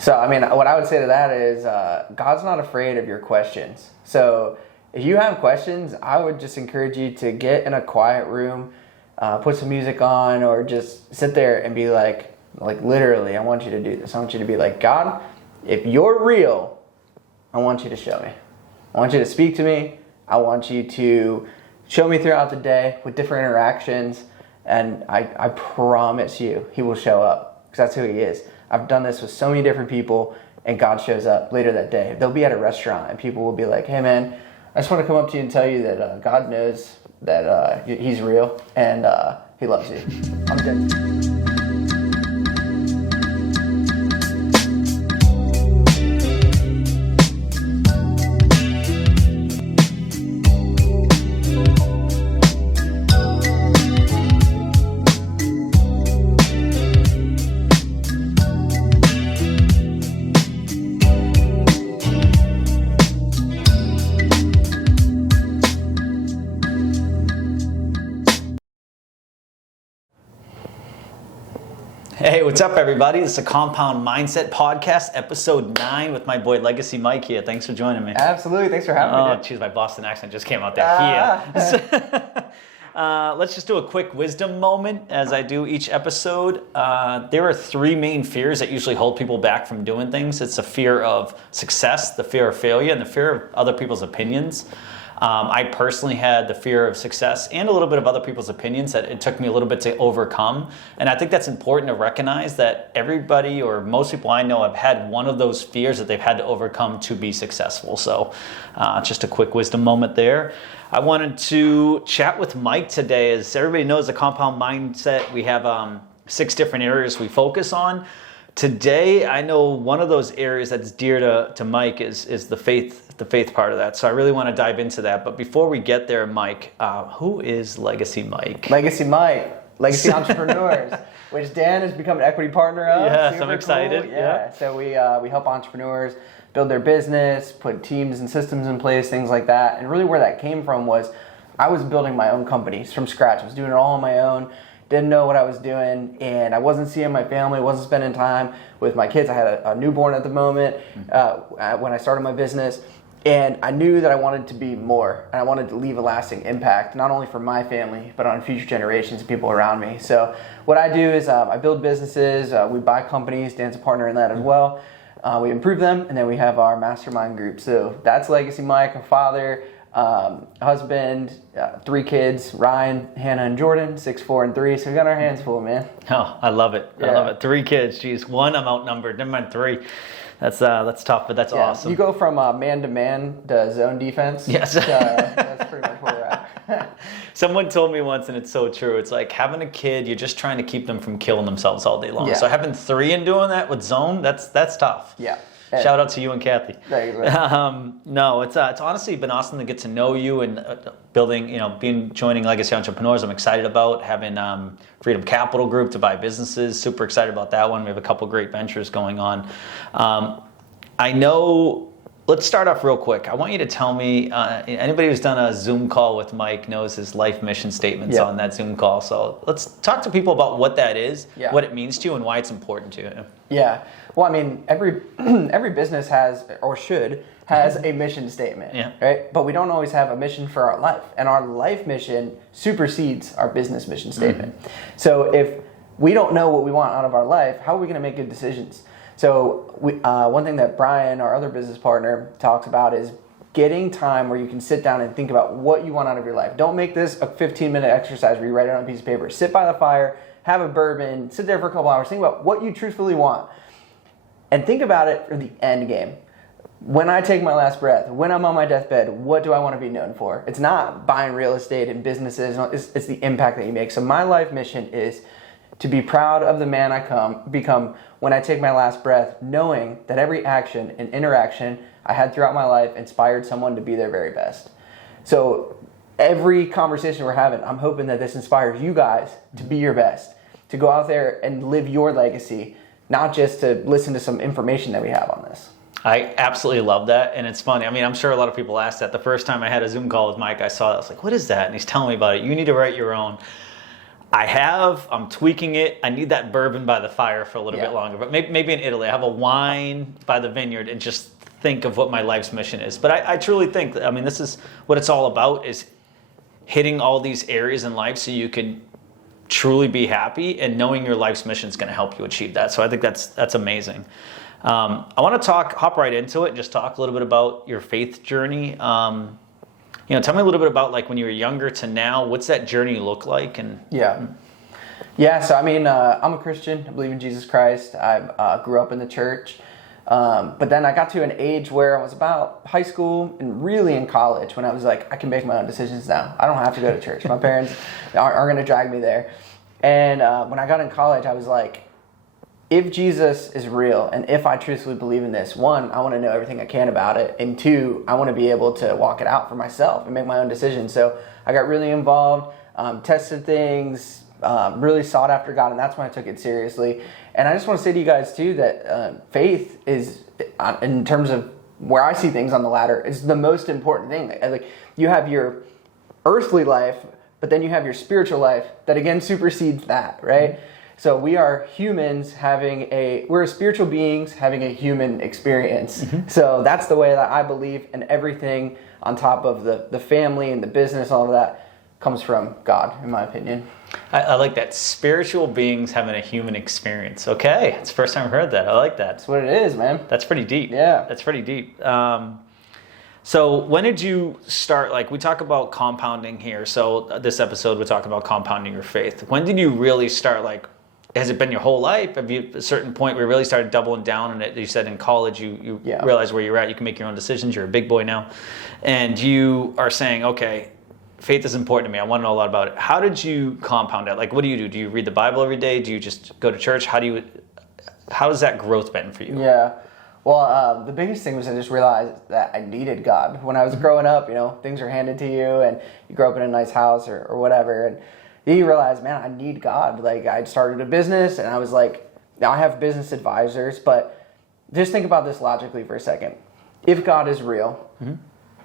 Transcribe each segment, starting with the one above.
So, I mean, what I would say to that is God's not afraid of your questions. So if you have questions, I would just encourage you to get in a quiet room, put some music on, or just sit there and be like literally, I want you to do this. I want you to be like, God, if you're real, I want you to show me. I want you to speak to me. I want you to show me throughout the day with different interactions. And I promise you, he will show up because that's who he is. I've done this with so many different people, and God shows up later that day. They'll be at a restaurant, and people will be like, hey, man, I just want to come up to you and tell you that God knows that he's real, and he loves you. I'm done. Hey, what's up, everybody? This is a Compound Mindset Podcast, episode 9 with my boy Legacy Mike here. Thanks for joining me. Absolutely. Thanks for having me. Oh, geez, my Boston accent just came out there. Let's just do a quick wisdom moment as I do each episode. There are 3 main fears that usually hold people back from doing things. It's the fear of success, the fear of failure, and the fear of other people's opinions. I personally had the fear of success and a little bit of other people's opinions that it took me a little bit to overcome. And I think that's important to recognize that everybody or most people I know have had one of those fears that they've had to overcome to be successful. So just a quick wisdom moment there. I wanted to chat with Mike today. As everybody knows, the Compound Mindset, we have 6 different areas we focus on. Today, I know one of those areas that's dear to Mike is the faith part of that. So I really want to dive into that. But before we get there, Mike, who is Legacy Mike? Legacy Entrepreneurs, which Dan has become an equity partner of. Yes, Super I'm excited. Cool. Yeah. So we help entrepreneurs build their business, put teams and systems in place, things like that. And really where that came from was I was building my own companies from scratch. I was doing it all on my own. Didn't know what I was doing, and I wasn't seeing my family, wasn't spending time with my kids. I had a newborn at the moment when I started my business, and I knew that I wanted to be more, and I wanted to leave a lasting impact, not only for my family, but on future generations of people around me. So what I do is I build businesses, we buy companies, Dan's a partner in that as well. We improve them, and then we have our mastermind group. So that's Legacy Mike, a father, husband, 3 kids, Ryan, Hannah, and Jordan, 6, 4, and 3. So we got our hands full, man. Oh, I love it. Yeah. I love it. 3 kids. Geez, 1 I'm outnumbered. Never mind 3. That's tough, but that's awesome. You go from man-to-man to zone defense. Yes. That's pretty much where we're at. Someone told me once, and it's so true, it's like having a kid, you're just trying to keep them from killing themselves all day long. Yeah. So having 3 and doing that with zone, that's tough. Yeah. Shout out to you and Kathy. Thanks, man. No, it's honestly been awesome to get to know you and joining Legacy Entrepreneurs. I'm excited about having Freedom Capital Group to buy businesses. Super excited about that one. We have a couple great ventures going on. I know. Let's start off real quick. I want you to tell me, anybody who's done a Zoom call with Mike knows his life mission statements on that Zoom call. So let's talk to people about what that is, what it means to you, and why it's important to you. Yeah. Well, I mean, every business has, or should, has a mission statement, right? But we don't always have a mission for our life. And our life mission supersedes our business mission statement. So if we don't know what we want out of our life, how are we going to make good decisions? So one thing that Brian, our other business partner, talks about is getting time where you can sit down and think about what you want out of your life. Don't make this a 15-minute exercise where you write it on a piece of paper. Sit by the fire, have a bourbon, sit there for a couple hours, think about what you truthfully want. And think about it for the end game. When I take my last breath, when I'm on my deathbed, what do I want to be known for? It's not buying real estate and businesses. It's the impact that you make. So my life mission is to be proud of the man I become when I take my last breath, knowing that every action and interaction I had throughout my life inspired someone to be their very best. So every conversation we're having, I'm hoping that this inspires you guys to be your best, to go out there and live your legacy, not just to listen to some information that we have on this. I absolutely love that, and it's funny. I mean, I'm sure a lot of people ask that. The first time I had a Zoom call with Mike, I saw that. I was like, what is that? And he's telling me about it. You need to write your own. I'm tweaking it. I need that bourbon by the fire for a little bit longer. But maybe in Italy, I have a wine by the vineyard and just think of what my life's mission is. But I truly think, this is what it's all about, is hitting all these areas in life so you can truly be happy, and knowing your life's mission is going to help you achieve that. So I think that's amazing. I want to hop right into it and just talk a little bit about your faith journey. Tell me a little bit about like when you were younger to now. What's that journey look like? And So I'm a Christian. I believe in Jesus Christ. I grew up in the church, but then I got to an age where I was about high school and really in college when I was like, I can make my own decisions now. I don't have to go to church. My parents aren't going to drag me there. And when I got in college, I was like, if Jesus is real and if I truthfully believe in this, one, I want to know everything I can about it. And two, I want to be able to walk it out for myself and make my own decisions. So I got really involved, tested things, really sought after God, and that's when I took it seriously. And I just want to say to you guys too that faith is, in terms of where I see things on the ladder, is the most important thing. Like, you have your earthly life, but then you have your spiritual life that again supersedes that, right? Mm-hmm. So we are humans we're spiritual beings having a human experience. Mm-hmm. So that's the way that I believe, and everything on top of the family and the business, all of that comes from God, in my opinion. I like that. Spiritual beings having a human experience. Okay, it's the first time I've heard that. I like that. That's what it is, man. That's pretty deep. Yeah. That's pretty deep. So when did you start, like we talk about compounding here. So this episode we're talking about compounding your faith. When did you really start, like, has it been your whole life? Have you, at a certain point where you really started doubling down on it? You said in college you realized where you're at, you can make your own decisions, you're a big boy now. And you are saying, okay, faith is important to me, I want to know a lot about it. How did you compound it? Like, what do? Do you read the Bible every day? Do you just go to church? How has that growth been for you? Yeah. Well, the biggest thing was I just realized that I needed God. When I was growing up, things are handed to you, and you grow up in a nice house or whatever, and you realize, man, I need God. Like, I started a business, and I was like, now I have business advisors, but just think about this logically for a second. If God is real, mm-hmm.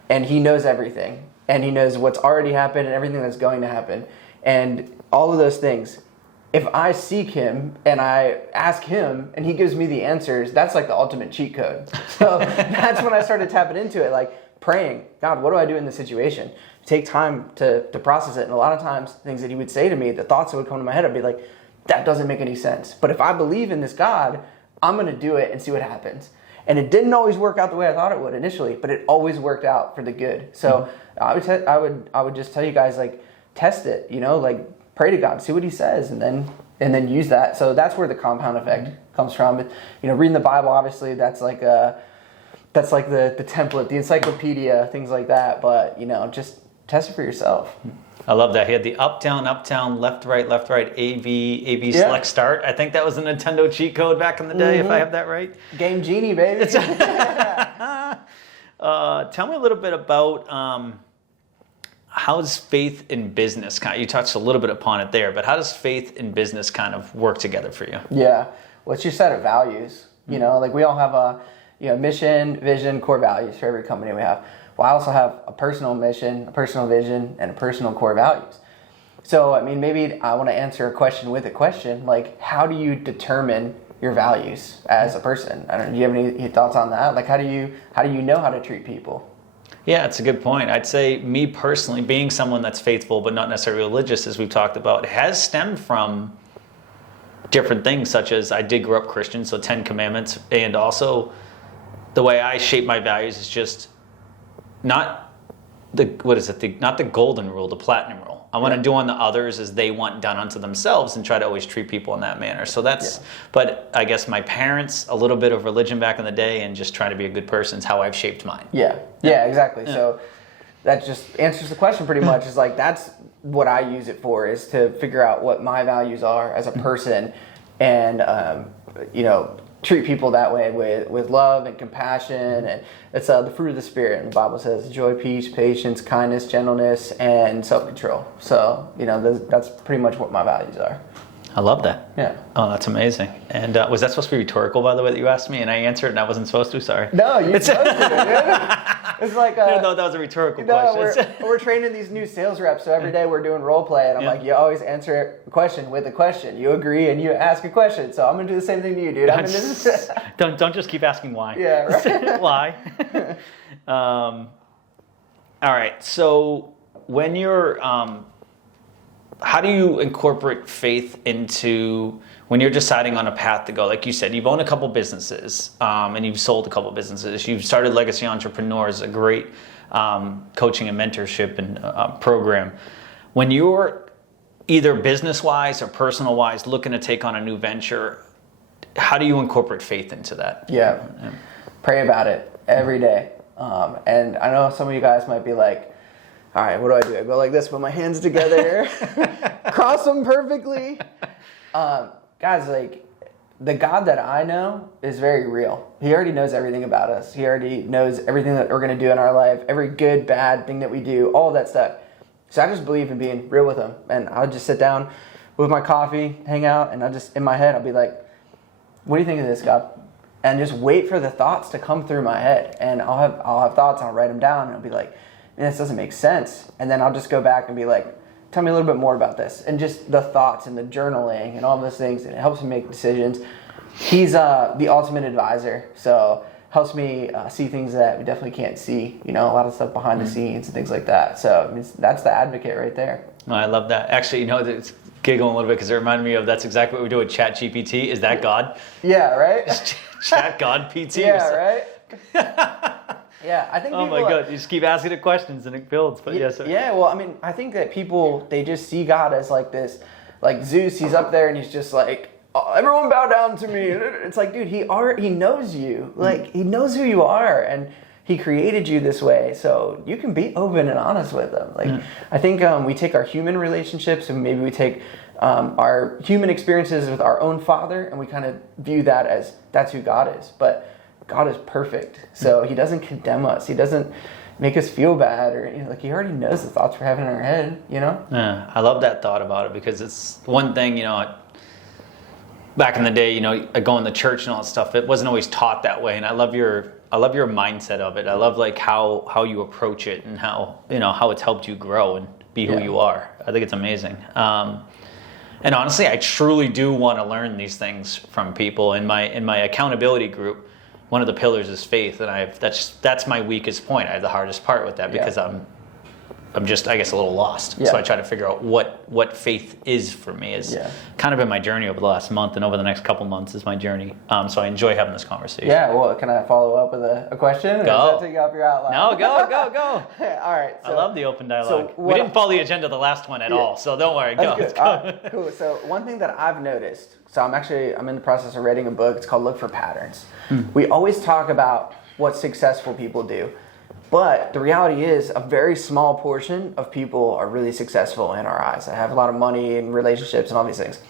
and he knows everything, and he knows what's already happened and everything that's going to happen, and all of those things, if I seek him and I ask him and he gives me the answers, that's like the ultimate cheat code. So that's when I started tapping into it, like praying, God, what do I do in this situation? Take time to process it. And a lot of times, things that he would say to me, the thoughts that would come to my head, I'd be like, that doesn't make any sense. But if I believe in this God, I'm going to do it and see what happens. And it didn't always work out the way I thought it would initially, but it always worked out for the good. So mm-hmm. I would just tell you guys, like, test it, like pray to God, see what he says, and then use that. So that's where the compound effect mm-hmm. comes from. Reading the Bible, obviously, that's like the template, the encyclopedia, things like that. But just test it for yourself. I love that. He had the up, down, left, right, AV select start. I think that was a Nintendo cheat code back in the day, mm-hmm. if I have that right. Game Genie, baby. Tell me a little bit about how's faith in business you touched a little bit upon it there, but how does faith in business kind of work together for you? Yeah. Well, it's your set of values. Mm-hmm. Like we all have a mission, vision, core values for every company we have. Well, I also have a personal mission, a personal vision, and a personal core values. So, maybe I want to answer a question with a question, like, how do you determine your values as a person? I don't know, do you have any thoughts on that? Like, how do you know how to treat people? Yeah, it's a good point. I'd say me personally, being someone that's faithful but not necessarily religious, as we've talked about, has stemmed from different things, such as I did grow up Christian, so 10 Commandments, and also the way I shape my values is just not the golden rule, the platinum rule. I want to do unto others as they want done unto themselves, and try to always treat people in that manner. So that's, but I guess my parents, a little bit of religion back in the day, and just trying to be a good person is how I've shaped mine. Yeah, exactly. Yeah. So that just answers the question pretty much. Is like, that's what I use it for, is to figure out what my values are as a person, and treat people that way with love and compassion, and it's the fruit of the Spirit. And the Bible says joy, peace, patience, kindness, gentleness, and self-control. So that's pretty much what my values are. I love that. Yeah. Oh, that's amazing. And was that supposed to be rhetorical, by the way, that you asked me, and I answered, and I wasn't supposed to? Sorry. No, you supposed to. It's like no, that was a rhetorical question. We're training these new sales reps, so every day we're doing role play, and I'm like, you always answer a question with a question. You agree, and you ask a question. So I'm gonna do the same thing to you, dude. Don't just keep asking why. Yeah, right. Why? All right. So when you're how do you incorporate faith into when you're deciding on a path to go? Like you said, you've owned a couple businesses and you've sold a couple businesses. You've started Legacy Entrepreneurs, a great coaching and mentorship and program. When you're either business-wise or personal-wise looking to take on a new venture, how do you incorporate faith into that? Yeah. Pray about it every day. And I know some of you guys might be like, all right, what do? I go like this, put my hands together, cross them perfectly. Guys, like, the God that I know is very real. He already knows everything about us. He already knows everything that we're going to do in our life, every good, bad thing that we do, all of that stuff. So I just believe in being real with him. And I'll just sit down with my coffee, hang out, and I'll just, in my head, I'll be like, what do you think of this, God? And just wait for the thoughts to come through my head. And I'll have thoughts, and I'll write them down, and I'll be like, man, this doesn't make sense. And then I'll just go back and be like, tell me a little bit more about this. And just the thoughts and the journaling and all those things, and it helps me make decisions. He's the ultimate advisor, so helps me see things that we definitely can't see, a lot of stuff behind the scenes and things like that. So that's the advocate right there. I love that. Actually, it's giggling a little bit because it reminded me of that's exactly what we do with ChatGPT. Is that God? Yeah, right? Chat God PT. Yeah, right? Yeah, I think oh my God, you just keep asking it questions and it builds. But yes, sir. Yeah, well, I mean, I think that people, they just see God as like this, like Zeus, he's up there and he's just like, oh, everyone bow down to me. It's like, dude, he knows you. Like, he knows who you are, and he created you this way, so you can be open and honest with him. Like, I think we take our human relationships and maybe we take our human experiences with our own father, and we kind of view that as that's who God is. But God is perfect, so he doesn't condemn us. He doesn't make us feel bad, or he already knows the thoughts we're having in our head. Yeah, I love that thought about it because it's one thing. Back in the day, going to church and all that stuff, it wasn't always taught that way, and I love your mindset of it. I love like how you approach it and how how it's helped you grow and be who you are. I think it's amazing. And honestly, I truly do want to learn these things from people. In my accountability group, one of the pillars is faith, and that's my weakest point. I have the hardest part with that because I'm just, I guess, a little lost. So I try to figure out what faith is for me. Is kind of been my journey over the last month, and over the next couple months is my journey. So I enjoy having this conversation. Yeah, well, can I follow up with a question? Or go. Does that take you off your outline? No, go. All right. I love the open dialogue. We didn't follow the agenda of the last one at all, so don't worry. Go. That's good. All right, cool. So one thing that I've noticed, I'm in the process of writing a book. It's called Look for Patterns. We always talk about what successful people do. But the reality is a very small portion of people are really successful in our eyes. They have a lot of money and relationships and all these things.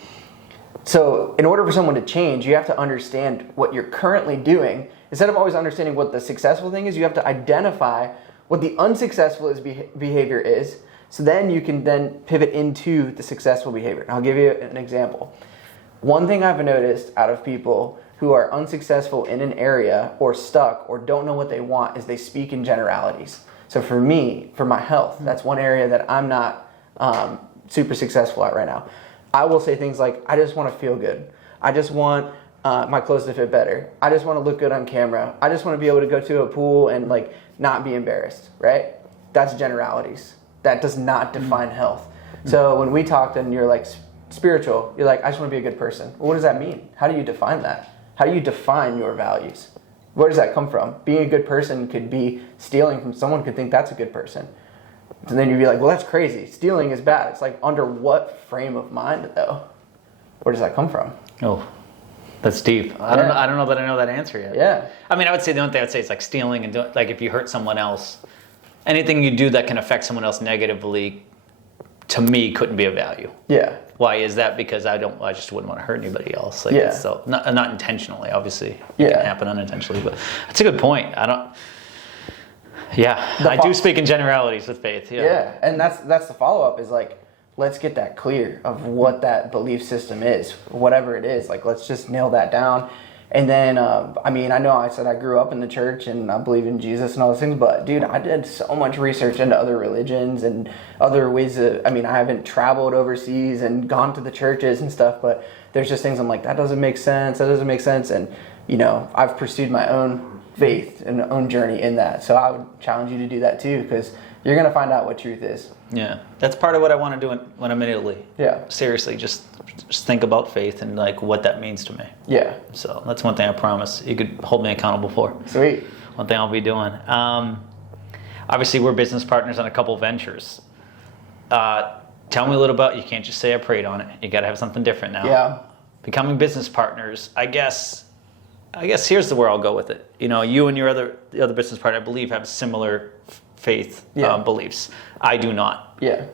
So in order for someone to change, you have to understand what you're currently doing. Instead of always understanding what the successful thing is, you have to identify what the unsuccessful behavior is. So then you can then pivot into the successful behavior. And I'll give you an example. One thing I've noticed out of people who are unsuccessful in an area or stuck or don't know what they want is they speak in generalities. So for me, for my health, that's one area that I'm not super successful at right now. I will say things like, I just want to feel good. I just want my clothes to fit better. I just want to look good on camera. I just want to be able to go to a pool and not be embarrassed, right? That's generalities. That does not define health. So when we talked and you're like spiritual, you're like, I just want to be a good person. Well, what does that mean? How do you define that? How do you define your values? Where does that come from? Being a good person could be stealing from someone could think that's a good person. And then you'd be like, well, that's crazy. Stealing is bad. It's like, under what frame of mind, though? Where does that come from? Oh, that's deep. I don't know that I know that answer yet. Yeah. I mean, I would say the only thing I would say is like stealing and like if you hurt someone else, anything you do that can affect someone else negatively, to me, couldn't be a value. Yeah. Why is that? Because I just wouldn't want to hurt anybody else. It's so not intentionally, obviously. It can happen unintentionally, but that's a good point. I do speak in generalities with faith. Yeah. Yeah, and that's the follow-up is like, let's get that clear of what that belief system is, whatever it is. Like, let's just nail that down. And then, I mean, I know I said I grew up in the church and I believe in Jesus and all those things, but dude, I did so much research into other religions and other ways of, I mean, I haven't traveled overseas and gone to the churches and stuff, but there's just things I'm like, that doesn't make sense. That doesn't make sense. And, you know, I've pursued my own faith and own journey in that. So I would challenge you to do that too, because you're going to find out what truth is. Yeah. That's part of what I want to do when I'm in Italy. Yeah. Seriously, just think about faith and like what that means to me. Yeah. So that's one thing I promise you could hold me accountable for. Sweet. One thing I'll be doing. Obviously, we're business partners on a couple ventures. Tell me a little about, you can't just say I prayed on it. You got to have something different now. Yeah. Becoming business partners, I guess here's where I'll go with it. You know, you and the other business partner, I believe, have similar faith beliefs. I do not. Yeah.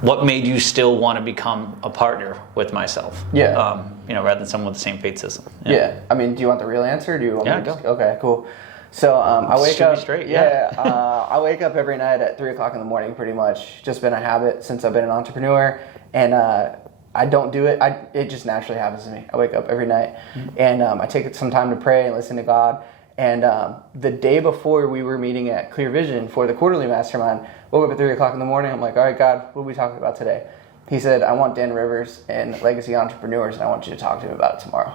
What made you still want to become a partner with myself? Yeah. You know, rather than someone with the same faith system. Yeah. I mean, do you want the real answer? Or do you want me to go. Okay, cool. So I wake up. Straight, I wake up every night at 3:00 in the morning, pretty much. Just been a habit since I've been an entrepreneur, and I don't do it. It just naturally happens to me. I wake up every night, and I take some time to pray and listen to God. And the day before we were meeting at Clear Vision for the quarterly mastermind, woke up at 3:00 in the morning. I'm like, all right, God, what are we talking about today? He said, I want Dan Rivers and Legacy Entrepreneurs, and I want you to talk to him about it tomorrow.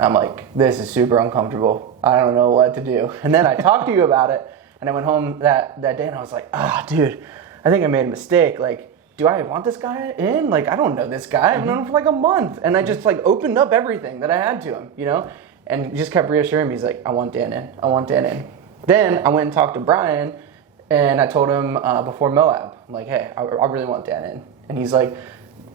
I'm like, this is super uncomfortable. I don't know what to do. And then I talked to you about it, and I went home that day, and I was like, dude, I think I made a mistake. Like, do I want this guy in? Like, I don't know this guy. I've known him for like a month. And I just like opened up everything that I had to him, you know? And just kept reassuring me. He's like, I want Dan in. I want Dan in. Then I went and talked to Brian, and I told him before Moab, I'm like, hey, I really want Dan in. And he's like,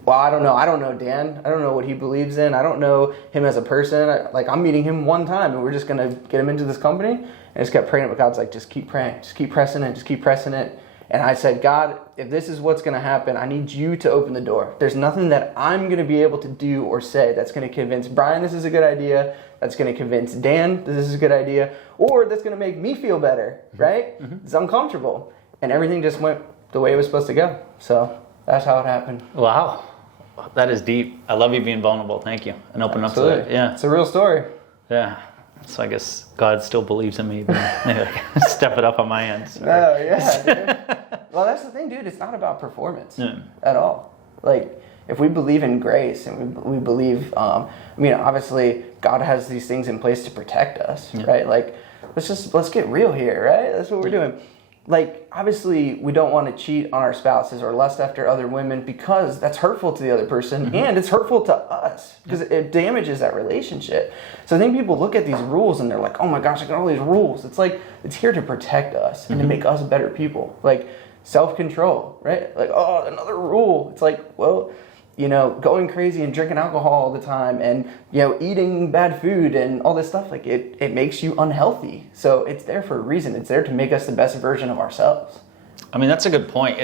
well, I don't know. I don't know Dan. I don't know what he believes in. I don't know him as a person. I'm meeting him one time, and we're just going to get him into this company. And I just kept praying, but God's like, just keep praying. Just keep pressing it. Just keep pressing it. And I said, God, if this is what's going to happen, I need you to open the door. There's nothing that I'm going to be able to do or say that's going to convince Brian this is a good idea, that's going to convince Dan this is a good idea, or that's going to make me feel better, right? It's uncomfortable. And everything just went the way it was supposed to go. So that's how it happened. Wow. That is deep. I love you being vulnerable. Thank you. And open up to it. Yeah. It's a real story. Yeah. So I guess God still believes in me, but maybe I can step it up on my end. Sorry. Oh, yeah, dude. Well, that's the thing, dude. It's not about performance at all. Like, if we believe in grace and we believe, obviously God has these things in place to protect us, right? Like, let's get real here, right? That's what we're doing. Like, obviously, we don't want to cheat on our spouses or lust after other women because that's hurtful to the other person and it's hurtful to us because it damages that relationship. So I think people look at these rules and they're like, oh my gosh, I got all these rules. It's like, it's here to protect us and to make us better people. Like, self-control, right? Like, oh, another rule. It's like, well, you know, going crazy and drinking alcohol all the time and, you know, eating bad food and all this stuff, like it makes you unhealthy. So it's there for a reason. It's there to make us the best version of ourselves. I mean, that's a good point.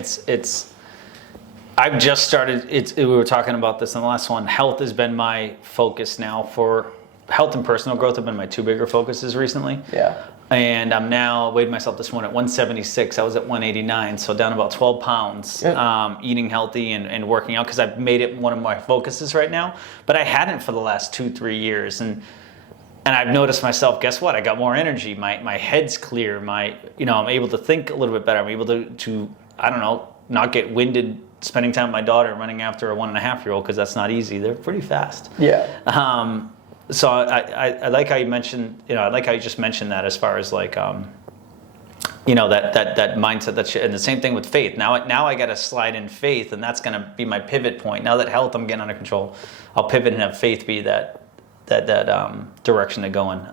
I've just started, we were talking about this in the last one. Health has been my focus now for health and personal growth have been my two bigger focuses recently. Yeah. And I'm now, weighed myself this morning at 176. I was at 189, so down about 12 pounds, eating healthy and working out because I've made it one of my focuses right now. But I hadn't for the last 2-3 years. And I've noticed myself, guess what? I got more energy. My head's clear. I'm able to think a little bit better. I'm able to I don't know, not get winded spending time with my daughter running after a 1.5-year-old because that's not easy. They're pretty fast. Yeah. So I like how you mentioned, I like how you just mentioned that as far as like, that mindset and the same thing with faith. Now I got to slide in faith, and that's going to be my pivot point. Now that health I'm getting under control, I'll pivot and have faith be that direction to go in.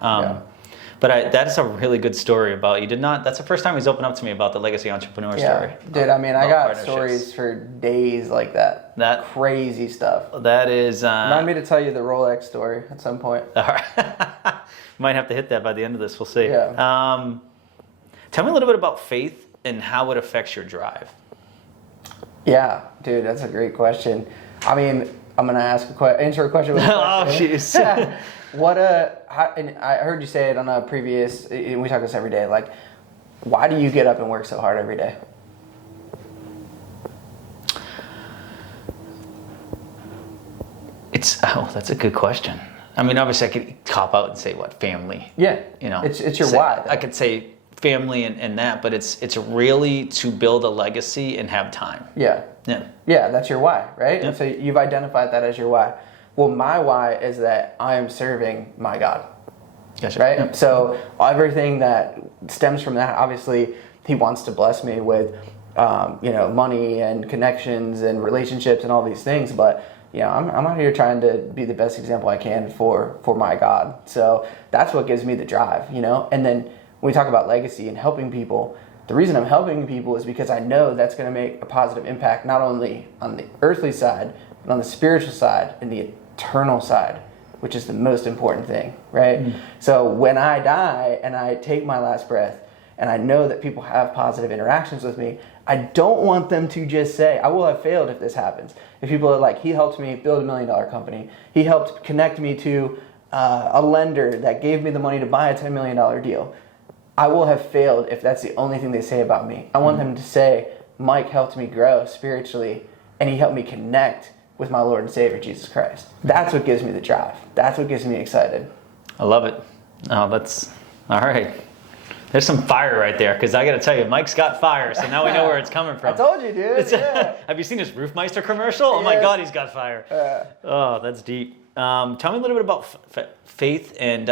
But that's a really good story about you did not. That's the first time he's opened up to me about the legacy entrepreneur story. Dude. I mean, I got stories for days like that. That crazy stuff. That is. Remind me to tell you the Rolex story at some point. All right. Might have to hit that by the end of this. We'll see. Yeah. Tell me a little bit about faith and how it affects your drive. Yeah, dude, that's a great question. I mean, I'm gonna answer a question with a question. Oh, jeez. And I heard you say it on a previous, and we talk this every day, like, why do you get up and work so hard every day? That's a good question. I mean, obviously I could cop out and say family. Yeah. It's your why. I could say family and that, but it's really to build a legacy and have time. Yeah. That's your why, right? And so you've identified that as your why. Well, my why is that I am serving my God. Gotcha. Right. Yep. So everything that stems from that, obviously he wants to bless me with money and connections and relationships and all these things, but I'm out here trying to be the best example I can for my God. So that's what gives me the drive, And then when we talk about legacy and helping people, the reason I'm helping people is because I know that's going to make a positive impact, not only on the earthly side, but on the spiritual side and the eternal side, which is the most important thing, right? Mm-hmm. So when I die and I take my last breath and I know that people have positive interactions with me, I don't want them to just say, I will have failed if this happens. If people are like, he helped me build $1 million company. He helped connect me to a lender that gave me the money to buy a $10 million deal. I will have failed if that's the only thing they say about me. I want them to say, Mike helped me grow spiritually, and he helped me connect with my Lord and Savior, Jesus Christ. That's what gives me the drive. That's what gets me excited. I love it. Oh, that's all right. There's some fire right there, because I got to tell you, Mike's got fire, so now we know where it's coming from. I told you, dude. Have you seen his Roofmeister commercial? Oh my God, he's got fire. Oh, that's deep. Tell me a little bit about faith and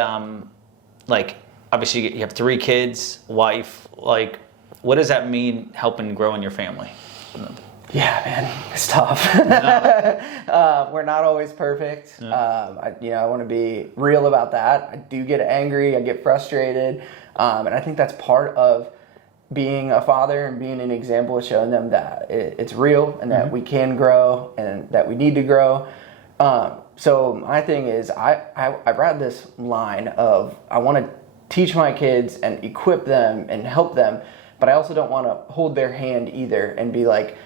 obviously you have 3 kids, wife. Like, what does that mean helping grow in your family? Yeah, man, it's tough. We're not always perfect. I want to be real about that. I do get angry. I get frustrated. And I think that's part of being a father and being an example of showing them that it's real and that we can grow and that we need to grow. So my thing is I read this line of I want to teach my kids and equip them and help them, but I also don't want to hold their hand either and be like,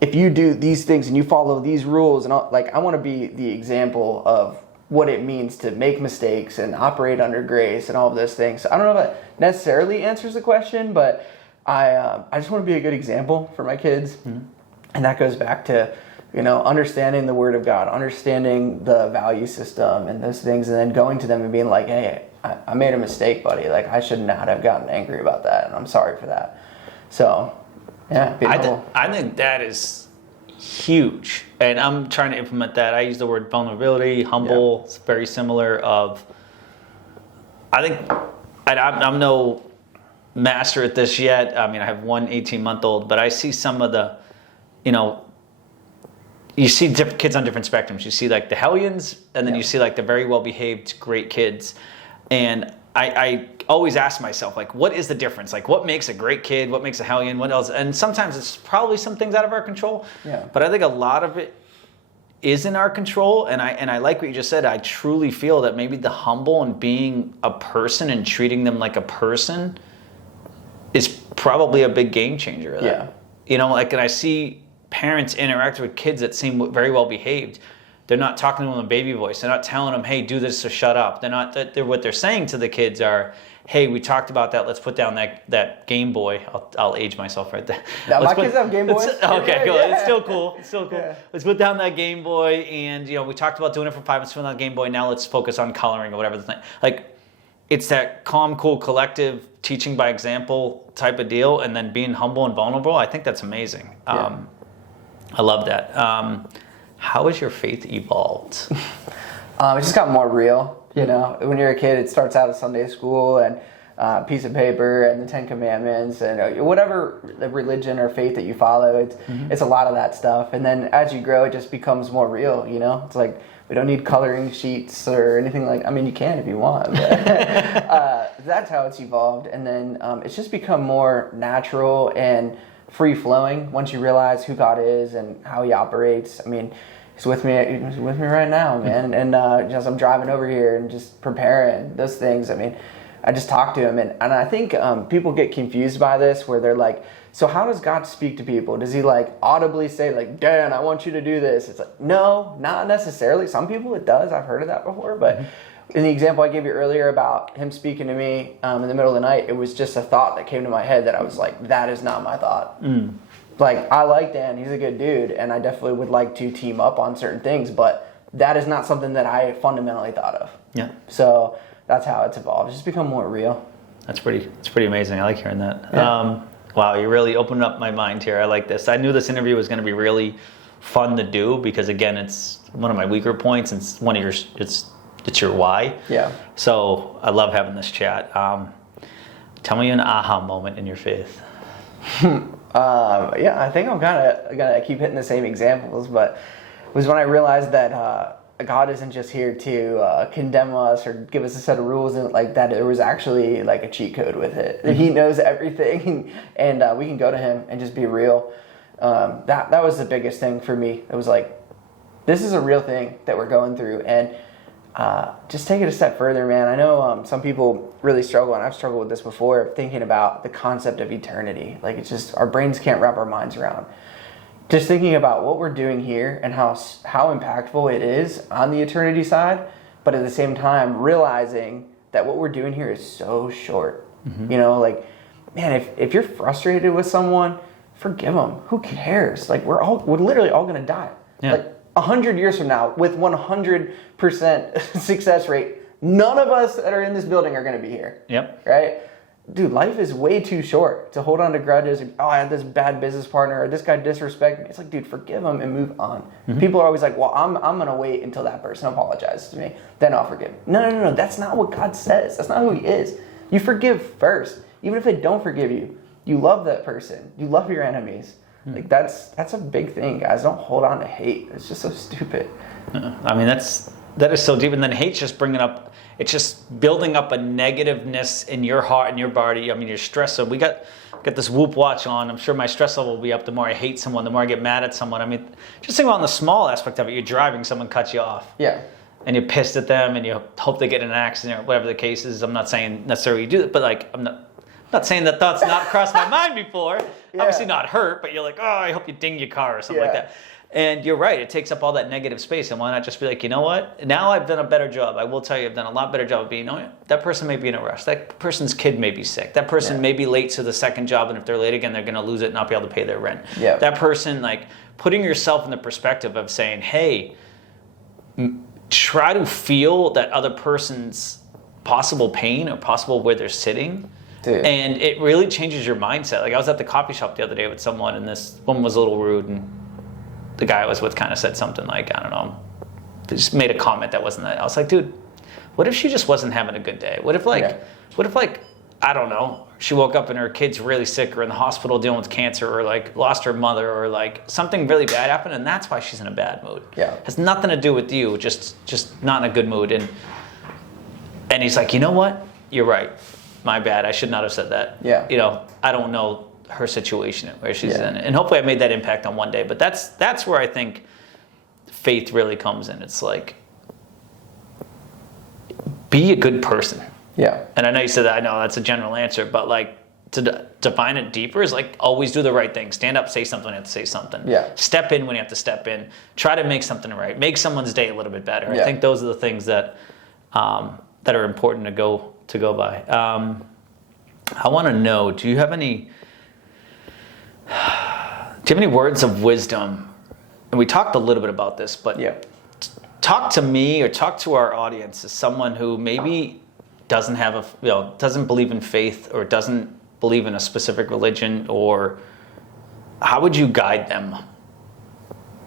if you do these things and you follow these rules, and I want to be the example of what it means to make mistakes and operate under grace and all of those things. So I don't know if that necessarily answers the question, but I just want to be a good example for my kids. And that goes back to, understanding the Word of God, understanding the value system and those things, and then going to them and being like, hey, I made a mistake, buddy. Like, I should not have gotten angry about that, and I'm sorry for that. So, yeah. I think that is huge, and I'm trying to implement that. I use the word vulnerability, humble. It's very similar. I think I'm no master at this yet. I mean, I have one 18-month-old, but I see some of the, you see different kids on different spectrums. You see like the hellions, and then you see like the very well-behaved, great kids. And I always ask myself, like, what is the difference? Like, what makes a great kid? What makes a hellion? What else? And sometimes it's probably some things out of our control. Yeah. But I think a lot of it is in our control. And I like what you just said. I truly feel that maybe the humble and being a person and treating them like a person is probably a big game changer. Yeah. And I see parents interact with kids that seem very well behaved. They're not talking to them in a baby voice. They're not telling them, hey, do this or shut up. They're not. What they're saying to the kids are, hey, we talked about that. Let's put down that Game Boy. I'll age myself right there. My kids have Game Boys. Okay, cool. Yeah. It's still cool. Yeah. Let's put down that Game Boy. And, we talked about doing it for 5 minutes. Put down that Game Boy. Now let's focus on coloring or whatever the thing. Like, it's that calm, cool, collective teaching by example type of deal. And then being humble and vulnerable. I think that's amazing. I love that. How has your faith evolved? It just got more real. When you're a kid, it starts out at Sunday school and a piece of paper and the 10 Commandments and whatever the religion or faith that you follow. It's a lot of that stuff. And then as you grow, it just becomes more real. It's like we don't need coloring sheets or anything like. I mean, you can if you want. But that's how it's evolved. And then it's just become more natural and free-flowing once you realize who God is and how He operates. I mean, He's with me right now, man. And as I'm driving over here and just preparing those things, I mean, I just talk to Him. And I think people get confused by this, where they're like, so how does God speak to people? Does He like audibly say like, Dan, I want you to do this? It's like, no, not necessarily. Some people it does. I've heard of that before. But in the example I gave you earlier about Him speaking to me in the middle of the night, it was just a thought that came to my head that I was like, that is not my thought. Like, I like Dan, he's a good dude, and I definitely would like to team up on certain things, but that is not something that I fundamentally thought of. Yeah. So that's how it's evolved. It's just become more real. That's pretty amazing. I like hearing that. Yeah. Wow, you really opened up my mind here. I like this. I knew this interview was going to be really fun to do because, again, it's one of my weaker points, and it's one of your it's your why. Yeah. So I love having this chat. Tell me an aha moment in your faith. Yeah, I think I'm gonna keep hitting the same examples, but it was when I realized that God isn't just here to condemn us or give us a set of rules, and like that there was actually like a cheat code with it. Mm-hmm. He knows everything, and we can go to Him and just be real. That was the biggest thing for me. It was like, this is a real thing that we're going through, and just take it a step further, man. I know some people really struggle, and I've struggled with this before, thinking about the concept of eternity. Like, it's just, our brains can't wrap our minds around. Just thinking about what we're doing here and how impactful it is on the eternity side, but at the same time, realizing that what we're doing here is so short. Mm-hmm. You know, like, man, if you're frustrated with someone, forgive them. Who cares? Like, we're literally all going to die. Yeah. Like, 100 years from now, with 100% success rate, none of us that are in this building are going to be here. Yep. Right? Dude, life is way too short to hold on to grudges. Oh, I had this bad business partner, or this guy disrespected me. It's like, dude, forgive him and move on. Mm-hmm. People are always like, well, I'm going to wait until that person apologizes to me, then I'll forgive him. No. That's not what God says. That's not who He is. You forgive first. Even if they don't forgive you, you love that person. You love your enemies. Like, that's a big thing, guys. Don't hold on to hate. It's just so stupid. I mean, that is so deep. And then hate's just it's just building up a negativeness in your heart and your body. I mean, you're stressed. So we got this Whoop watch on. I'm sure my stress level will be up the more I hate someone, the more I get mad at someone. I mean, just think about the small aspect of it. You're driving, someone cuts you off. Yeah. And you're pissed at them, and you hope they get in an accident or whatever the case is. I'm not saying necessarily you do it, but like, I'm not saying that thought's not crossed my mind before. Yeah. Obviously not hurt, but you're like, oh, I hope you ding your car or something like that. And you're right, it takes up all that negative space. And why not just be like, you know what? Now I've done a better job. I will tell you, I've done a lot better job of being, that person may be in a rush. That person's kid may be sick. That person may be late to the second job, and if they're late again, they're going to lose it and not be able to pay their rent. Yeah. That person, like, putting yourself in the perspective of saying, hey, try to feel that other person's possible pain or possible where they're sitting. Dude. And it really changes your mindset. Like, I was at the coffee shop the other day with someone, and this woman was a little rude, and the guy I was with kind of said something like, I don't know, they just made a comment that wasn't that. I was like, dude, what if she just wasn't having a good day? What if I don't know, she woke up and her kid's really sick or in the hospital dealing with cancer, or like lost her mother, or like something really bad happened, and that's why she's in a bad mood. Yeah. It has nothing to do with you, just not in a good mood. And he's like, you know what? You're right. My bad. I should not have said that. Yeah. You know, I don't know her situation where she's in, and hopefully I made that impact on one day. But that's where I think faith really comes in. It's like, be a good person. Yeah. And I know you said that. I know that's a general answer, but like, to define it deeper is like, always do the right thing. Stand up, say something when you have to say something. Yeah. Step in when you have to step in. Try to make something right. Make someone's day a little bit better. Yeah. I think those are the things that are important to go by. I want to know, do you have any words of wisdom? And we talked a little bit about this, but talk to me or talk to our audience as someone who maybe doesn't have doesn't believe in faith, or doesn't believe in a specific religion, or how would you guide them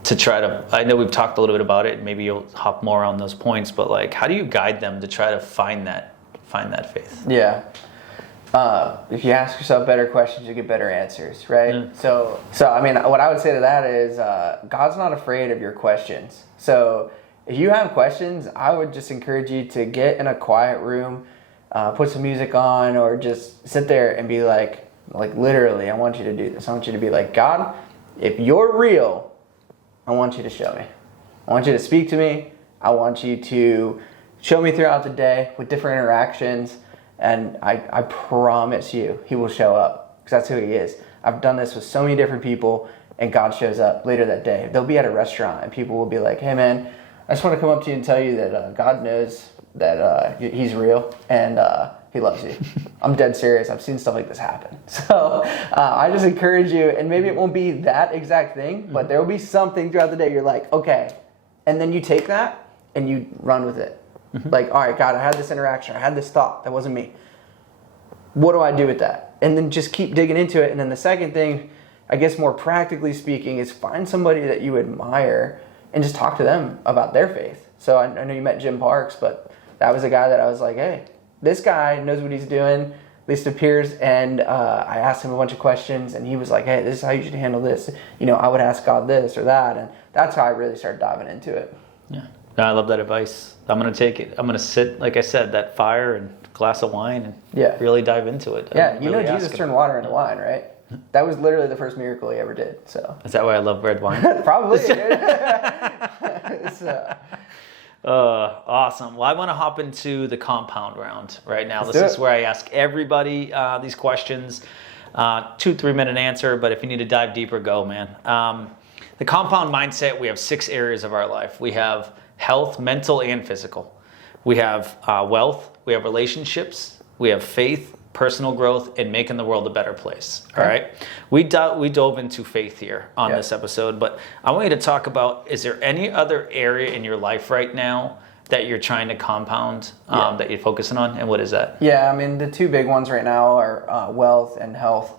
to try to, I know we've talked a little bit about it, maybe you'll hop more on those points, but like, how do you guide them to try to find that faith? Yeah. If you ask yourself better questions, you get better answers, right? Yeah. So I mean, what I would say to that is, God's not afraid of your questions. So if you have questions, I would just encourage you to get in a quiet room, put some music on, or just sit there and be like literally, I want you to do this. I want you to be like, God, if you're real, I want you to show me. I want you to speak to me. I want you to show me throughout the day with different interactions. And I promise you, He will show up, because that's who He is. I've done this with so many different people, and God shows up later that day. They'll be at a restaurant, and people will be like, hey man, I just want to come up to you and tell you that God knows that He's real, and He loves you. I'm dead serious. I've seen stuff like this happen. So I just encourage you, and maybe it won't be that exact thing, but there will be something throughout the day you're like, okay, And then you take that and you run with it. Like, all right, God, I had this interaction. I had this thought. That wasn't me. What do I do with that? And then just keep digging into it. And then the second thing, I guess more practically speaking, is find somebody that you admire and just talk to them about their faith. So I know you met Jim Parks, but that was a guy that I was like, hey, this guy knows what he's doing, at least appears. And I asked him a bunch of questions, and he was like, hey, this is how you should handle this. I would ask God this or that. And that's how I really started diving into it. Yeah. No, I love that advice. I'm going to take it. I'm going to sit, like I said, that fire and glass of wine and really dive into it. Yeah, Jesus turned water into wine, right? That was literally the first miracle he ever did. So is that why I love red wine? Probably. Awesome. Well, I want to hop into the compound round right now. Let's this is where I ask everybody these questions. 2-3 minute answer, but if you need to dive deeper, go, man. The compound mindset, we have 6 areas of our life. We have health, mental and physical. We have wealth. We have relationships. We have faith, personal growth, and making the world a better place. Okay. All right. We dove into faith here on this episode, but I want you to talk about, is there any other area in your life right now that you're trying to compound, that you're focusing on, and what is that? Yeah, I mean, the 2 big ones right now are wealth and health.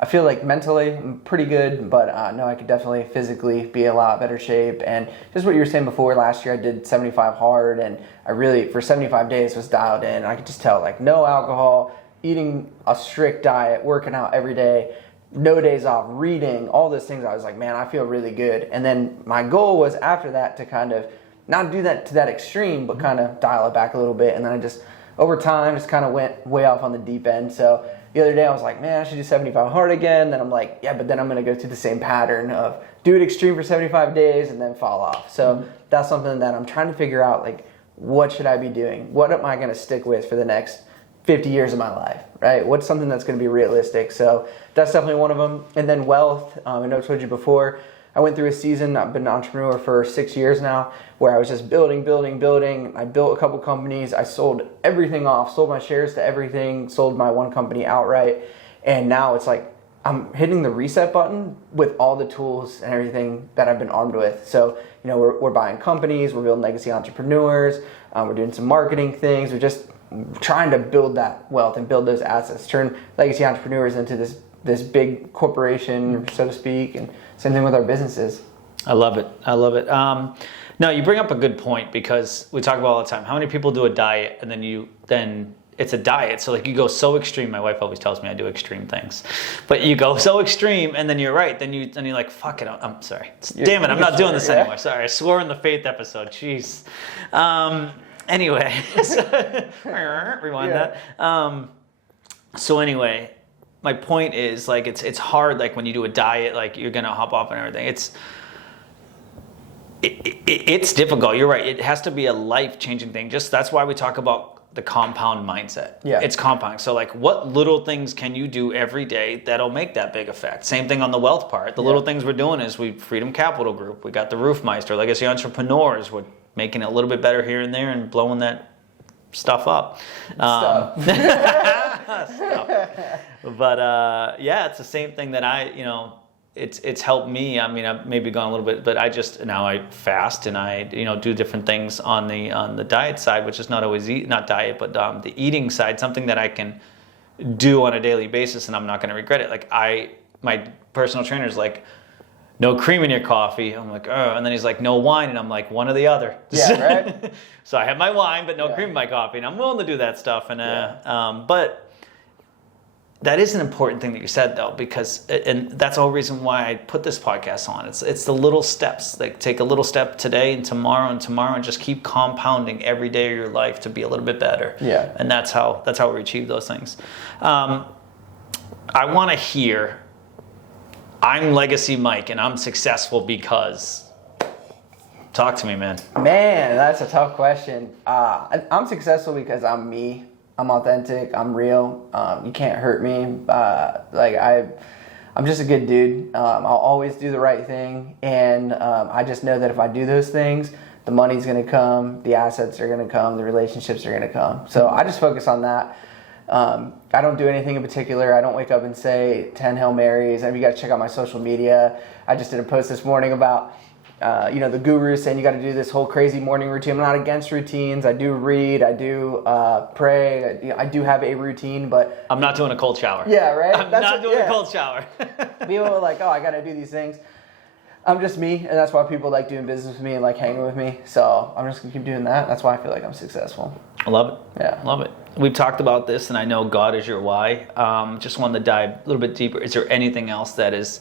I feel like mentally I'm pretty good, but no, I could definitely physically be a lot better shape. And just what you were saying before, last year I did 75 hard, and I really, for 75 days, was dialed in. I could just tell, like, no alcohol, eating a strict diet, working out every day, no days off, reading, all those things. I was like, man, I feel really good. And then my goal was after that to kind of not do that to that extreme, but kind of dial it back a little bit. And then I just, over time, just kind of went way off on the deep end. So the other day I was like, man, I should do 75 hard again. Then I'm like, yeah, but then I'm going to go through the same pattern of do it extreme for 75 days and then fall off. So that's something that I'm trying to figure out, like, what should I be doing? What am I going to stick with for the next 50 years of my life, right? What's something that's going to be realistic? So that's definitely one of them. And then wealth, I know I told you before, I went through a season, I've been an entrepreneur for 6 years now, where I was just building. I built a couple companies. I sold everything off, sold my shares to everything, sold my one company outright. And now it's like I'm hitting the reset button with all the tools and everything that I've been armed with. So, we're buying companies, we're building legacy entrepreneurs, we're doing some marketing things. We're just trying to build that wealth and build those assets, turn legacy entrepreneurs into this big corporation, so to speak, and same thing with our businesses. I love it. No, you bring up a good point, because we talk about all the time, how many people do a diet and then it's a diet. So like you go so extreme. My wife always tells me I do extreme things, but you go so extreme and then you're right. Then you're like, fuck it. I'm sorry. Damn it. I'm not doing this anymore. Sorry. I swore in the faith episode. Jeez. Anyway, rewind that. So anyway, my point is, like, it's hard, like when you do a diet, like you're going to hop off and everything. It's difficult. You're right. It has to be a life-changing thing. Just that's why we talk about the compound mindset. Yeah. It's compounding. So like, what little things can you do every day that'll make that big effect? Same thing on the wealth part. The little things we're doing is Freedom Capital Group. We got the Roofmeister, Legacy Entrepreneurs. We're making it a little bit better here and there and blowing that stuff up. Stuff. But it's the same thing that it's helped me. I mean, I've maybe gone a little bit, but now I fast and I do different things on the diet side, which is not always not diet, but the eating side, something that I can do on a daily basis and I'm not going to regret it. Like my personal trainer's like, no cream in your coffee. I'm like, oh, and then he's like, no wine, and I'm like, one or the other. Yeah, right. So I have my wine, but no cream in my coffee, and I'm willing to do that stuff. And but that is an important thing that you said, though, because and that's the whole reason why I put this podcast on. It's the little steps. Like, take a little step today and tomorrow, and just keep compounding every day of your life to be a little bit better. Yeah. And that's how we achieve those things. I want to hear, I'm Legacy Mike and I'm successful because. Talk to me, man. Man, that's a tough question. I'm successful because I'm me. I'm authentic. I'm real. You can't hurt me. I'm just a good dude. I'll always do the right thing, and I just know that if I do those things, the money's going to come, the assets are going to come, the relationships are going to come. So I just focus on that. I don't do anything in particular. I don't wake up and say 10 Hail Marys. And you got to check out my social media. I just did a post this morning about the gurus saying you got to do this whole crazy morning routine. I'm not against routines. I do read. I do pray. I do have a routine, but I'm not doing a cold shower. Yeah, right. I'm not doing a cold shower. People are like, oh, I got to do these things. I'm just me, and that's why people like doing business with me and like hanging with me. So I'm just gonna keep doing that. That's why I feel like I'm successful. I love it. Yeah, love it. We've talked about this, and I know God is your why. Just wanted to dive a little bit deeper. Is there anything else that is,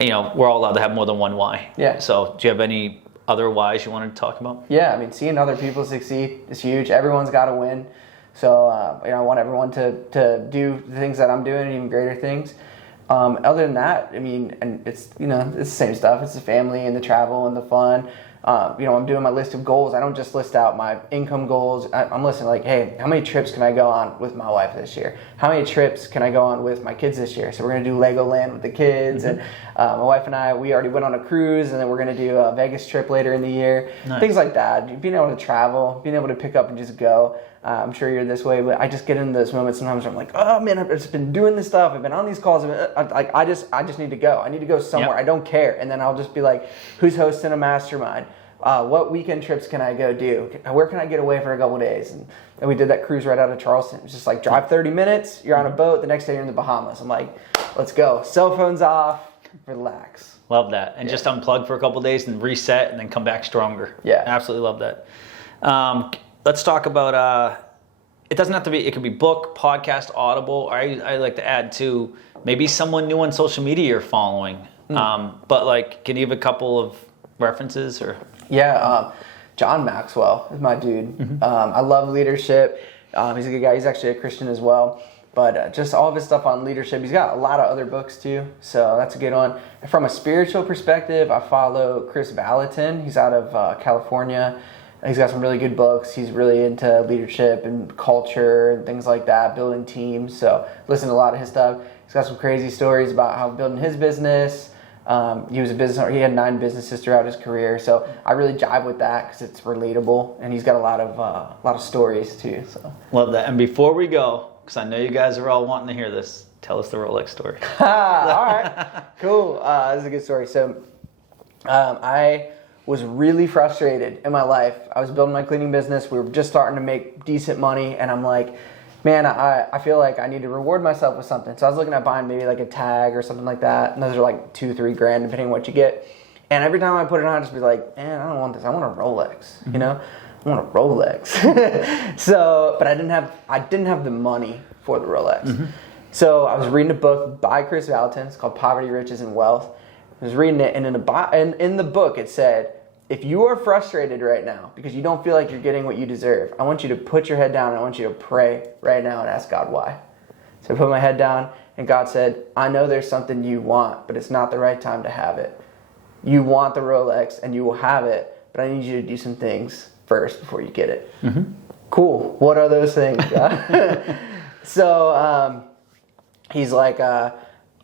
we're all allowed to have more than one why? Yeah. So do you have any other whys you wanted to talk about? Yeah, I mean, seeing other people succeed is huge. Everyone's got to win. So I want everyone to do the things that I'm doing and even greater things. Other than that, I mean, and it's it's the same stuff. It's the family and the travel and the fun. I'm doing my list of goals. I don't just list out my income goals. I'm listing like, hey, how many trips can I go on with my wife this year? How many trips can I go on with my kids this year? So we're going to do Legoland with the kids. Mm-hmm. And my wife and I, we already went on a cruise, and then we're going to do a Vegas trip later in the year. Nice. Things like that. Being able to travel, being able to pick up and just go. I'm sure you're this way, but I just get into those moments sometimes where I'm like, oh man, I've just been doing this stuff. I've been on these calls. I just need to go. I need to go somewhere. Yep. I don't care. And then I'll just be like, who's hosting a mastermind? What weekend trips can I go do? Where can I get away for a couple of days? And we did that cruise right out of Charleston. It's just like drive 30 minutes, you're on a boat, the next day you're in the Bahamas. I'm like, let's go. Cell phones off, relax. Love that. And just unplug for a couple of days and reset and then come back stronger. Yeah. Absolutely love that. Let's talk about, it doesn't have to be, it could be book, podcast, Audible. I like to add too, maybe someone new on social media you're following. But like, can you give a couple of references or? Yeah, John Maxwell is my dude. Mm-hmm. I love leadership. He's a good guy. He's actually a Christian as well. But just all of his stuff on leadership. He's got a lot of other books too, so that's a good one. And from a spiritual perspective, I follow Chris Valentin. He's out of California. He's got some really good books. He's really into leadership and culture and things like that, building teams. So listen to a lot of his stuff. He's got some crazy stories about how building his business. He was a business owner. He had 9 businesses throughout his career, so I really jive with that because it's relatable, and he's got a lot of stories too. So love that. And before we go, because I know you guys are all wanting to hear this, tell us the Rolex story. All right, cool. This is a good story. So I was really frustrated in my life. I was building my cleaning business. We were just starting to make decent money, and I'm like, man, I feel like I need to reward myself with something. So I was looking at buying maybe like a tag or something like that. And those are like $2-3 grand depending on what you get. And every time I put it on, I'd just be like, man, I don't want this. I want a Rolex, I want a Rolex. So, but I didn't have the money for the Rolex. Mm-hmm. So I was reading a book by Chris Valentin. It's called Poverty, Riches, and Wealth. I was reading it, and in the book it said, if you are frustrated right now because you don't feel like you're getting what you deserve, I want you to put your head down and I want you to pray right now and ask God why. So I put my head down and God said, I know there's something you want, but it's not the right time to have it. You want the Rolex and you will have it, but I need you to do some things first before you get it. Mm-hmm. Cool. What are those things? So he's like, I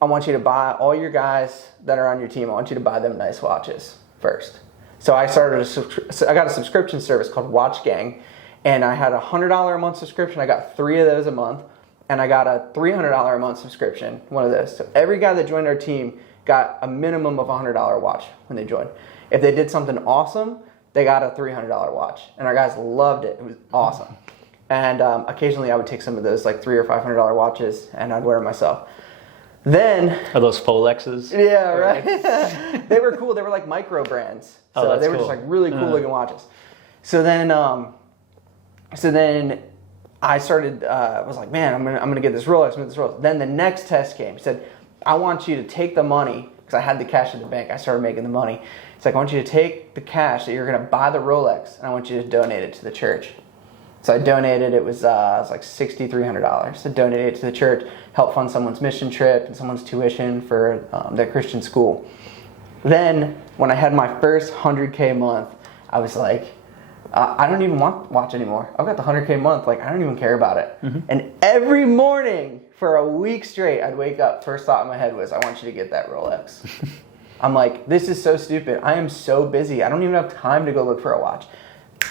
want you to buy all your guys that are on your team, I want you to buy them nice watches first. So I I got a subscription service called Watch Gang, and I had a $100 a month subscription. I got 3 of those a month, and I got a $300 a month subscription, one of those. So every guy that joined our team got a minimum of a $100 watch when they joined. If they did something awesome, they got a $300 watch, and our guys loved it. It was awesome. And occasionally I would take some of those like $300 or $500 watches, and I'd wear them myself. Then are those Folexes? Yeah, right. They were cool. They were like micro brands, so they were just like really cool looking watches. So then I started. Was like, man, I'm gonna get this Rolex. Then the next test came. He said, I want you to take the money because I had the cash at the bank. I started making the money. It's like, I want you to take the cash that you're gonna buy the Rolex, and I want you to donate it to the church. So I donated, it was like $6,300. So donated it to the church, helped fund someone's mission trip and someone's tuition for their Christian school. Then when I had my first 100K month, I was like, I don't even want to watch anymore. I've got the 100K month, like I don't even care about it. Mm-hmm. And every morning for a week straight, I'd wake up, first thought in my head was, I want you to get that Rolex. I'm like, this is so stupid. I am so busy. I don't even have time to go look for a watch.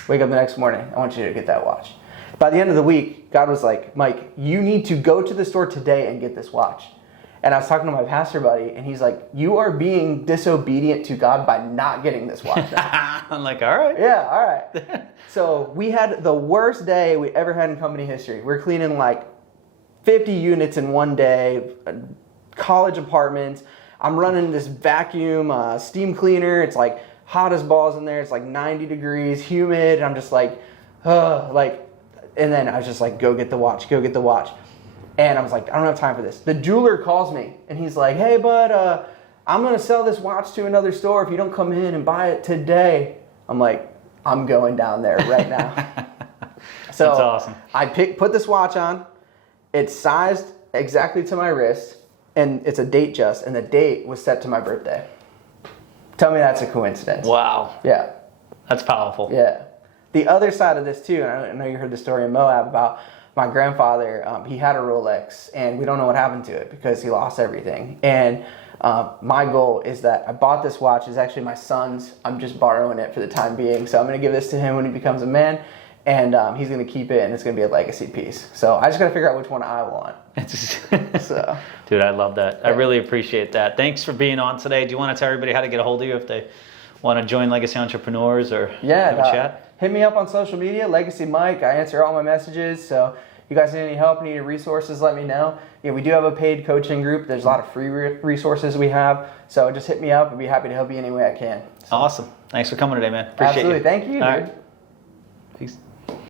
Wake up the next morning, I want you to get that watch. By the end of the week, God was like, Mike, you need to go to the store today and get this watch. And I was talking to my pastor buddy, and he's like, "You are being disobedient to God by not getting this watch." I'm like, all right. Yeah, all right. So we had the worst day we ever had in company history. We're cleaning like 50 units in one day, college apartments. I'm running this vacuum steam cleaner. It's like hot as balls in there. It's like 90 degrees, humid. I'm just like, and then I was just like, go get the watch. And I was like, I don't have time for this. The jeweler calls me, and he's like, hey, bud, I'm going to sell this watch to another store if you don't come in and buy it today. I'm like, I'm going down there right now. So that's awesome. I put this watch on. It's sized exactly to my wrist, and it's a date just, and the date was set to my birthday. Tell me that's a coincidence. Wow. Yeah. That's powerful. Yeah. The other side of this too, and I know you heard the story in Moab about my grandfather. He had a Rolex, and we don't know what happened to it because he lost everything. And my goal is that I bought this watch. It's actually my son's. I'm just borrowing it for the time being. So I'm going to give this to him when he becomes a man, and he's going to keep it, and it's going to be a legacy piece. So I just got to figure out which one I want. So, dude, I love that. Yeah. I really appreciate that. Thanks for being on today. Do you want to tell everybody how to get a hold of you if they want to join Legacy Entrepreneurs or have a chat? Hit me up on social media, Legacy Mike. I answer all my messages. So you guys need any help, need any resources, let me know. Yeah, we do have a paid coaching group. There's a lot of free resources we have. So just hit me up. I'd be happy to help you any way I can. So. Awesome. Thanks for coming today, man. Appreciate Absolutely. you. Thank you, all dude. right. Peace.